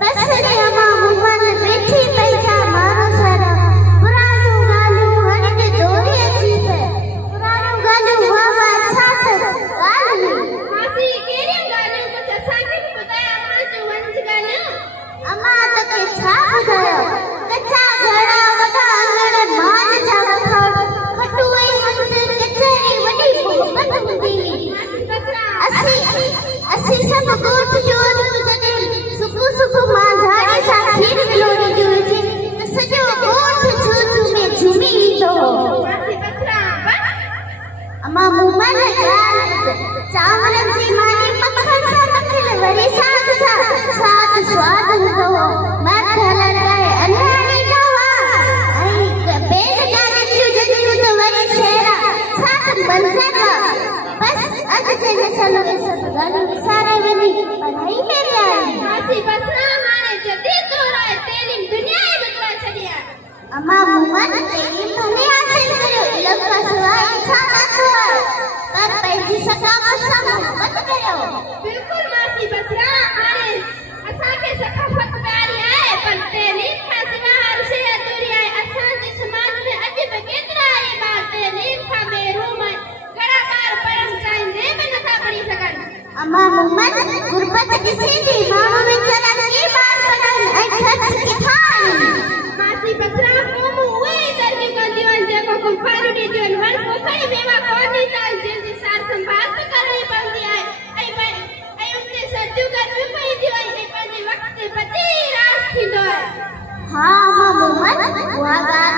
बसरे अमा मुमन बैठी पैसा मारो सारा पुरानो गालू हण के दोरी अची पे पुरानो गालू वावा अच्छा से गालू मासी केड़ी गालू कुछ असा के बताया मां जो वंज गालू अमा तके छा बुधायो कच्चा घड़ा वडा अंगण मान जा वठो खटुए हंस कचरी वडी मोहब्बत हुंदी असी सब गोठ जोर जने सुबह सुबह मां झाड़ी सा खीर मिलोरी जुई त सजो गोठ छूछू में झूमी ईंदो मासी बसरा बस अमा मुमन चावरन जी मानी मक्खन सा मक्खन वरी साग सा साग स्वाद हुंदो मत हलंदाए अन्हाणी न हुआ ऐं बेर गाने जो जदी तो वरी छेरा साग बनसा बस अज जे नसल में सब गाल विसारे वनी पढ़ाई में आई मासी बसरा हाने जदी तो राय तेरी दुनिया ही बदला छडिया अमा मुमन तेरी भले हासिल कयो इल्म का सवाइ इंसान नथो पर पंहिंजी सकावत सां मोहब्बत कयो बिल्कुल मासी बसरा हाने असा के सकाफत प्यारी है पर तेरी खासिया हर से अधूरी है असा जे समाज में अज भी केतरा ही बातें नी खा बेरूम कलाकार परम चाहंदे भी नथा पढ़ी सकन अमा मुमन गुरबत किसी भी माण्हू वीचारन की बात कढनि ऐं खर्च किथां आहिनि मासी बसरा कोमू उहे तरक़ी कंदियूं आहिनि जेको कुफार ॾींदियूं आहिनि हर कोखड़ी बेवा कोन्ही त जंहिंजी सार संभाल बि करणी पवंदी आहे ऐं उते सर्दियूं गर्मियूं पवंदियूं आहिनि ऐं पंहिंजे वक़्त ते बची रास थींदो आहे हाँ अमा मुमन उहा ॻाल्हि